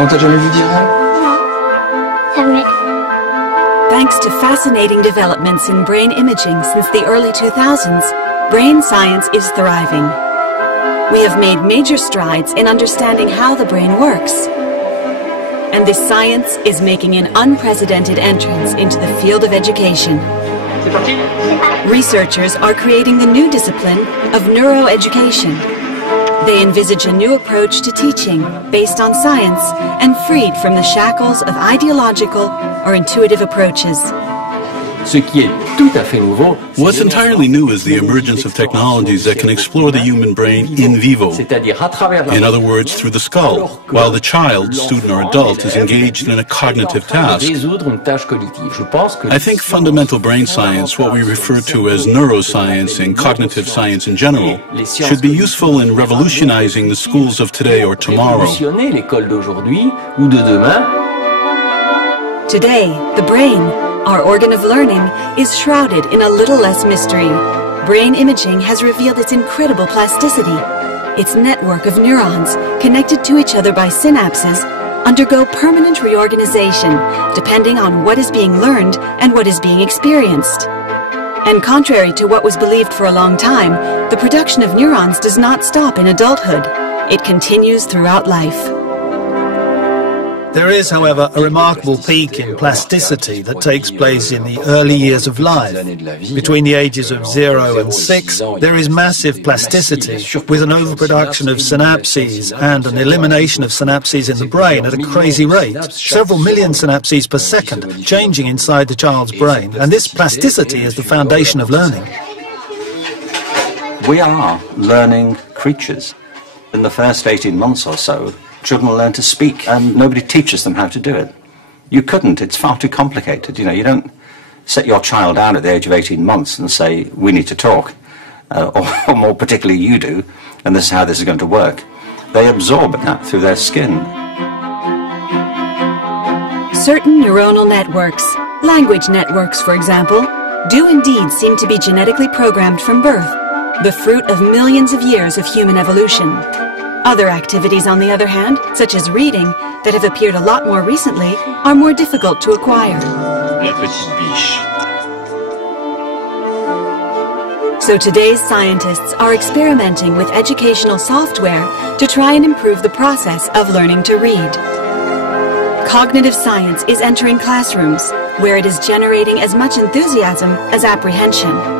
Non, t'as jamais vu d'Iran? Jamais. Thanks to fascinating developments in brain imaging since the early 2000s, brain science is thriving. We have made major strides in understanding how the brain works. And this science is making an unprecedented entrance into the field of education. Researchers are creating the new discipline of neuroeducation. They envisage a new approach to teaching based on science and freed from the shackles of ideological or intuitive approaches. What's entirely new is the emergence of technologies that can explore the human brain in vivo. In other words, through the skull, while the child, student or adult, is engaged in a cognitive task. I think fundamental brain science, what we refer to as neuroscience and cognitive science in general, should be useful in revolutionizing the schools of today or tomorrow. Today, the brain, our organ of learning, is shrouded in a little less mystery. Brain imaging has revealed its incredible plasticity. Its network of neurons, connected to each other by synapses, undergo permanent reorganization depending on what is being learned and what is being experienced. And contrary to what was believed for a long time, the production of neurons does not stop in adulthood. It continues throughout life. There is, however, a remarkable peak in plasticity that takes place in the early years of life. Between the ages of 0 and 6, there is massive plasticity, with an overproduction of synapses and an elimination of synapses in the brain at a crazy rate. Several million synapses per second changing inside the child's brain, and this plasticity is the foundation of learning. We are learning creatures. In the first 18 months or so, children will learn to speak, and nobody teaches them how to do it. You couldn't. It's far too complicated. You know, you don't set your child down at the age of 18 months and say, we need to talk, or more particularly you do, and this is how this is going to work. They absorb that through their skin. Certain neuronal networks, language networks for example, do indeed seem to be genetically programmed from birth, the fruit of millions of years of human evolution. Other activities, on the other hand, such as reading, that have appeared a lot more recently, are more difficult to acquire. La petite biche. So today's scientists are experimenting with educational software to try and improve the process of learning to read. Cognitive science is entering classrooms, where it is generating as much enthusiasm as apprehension.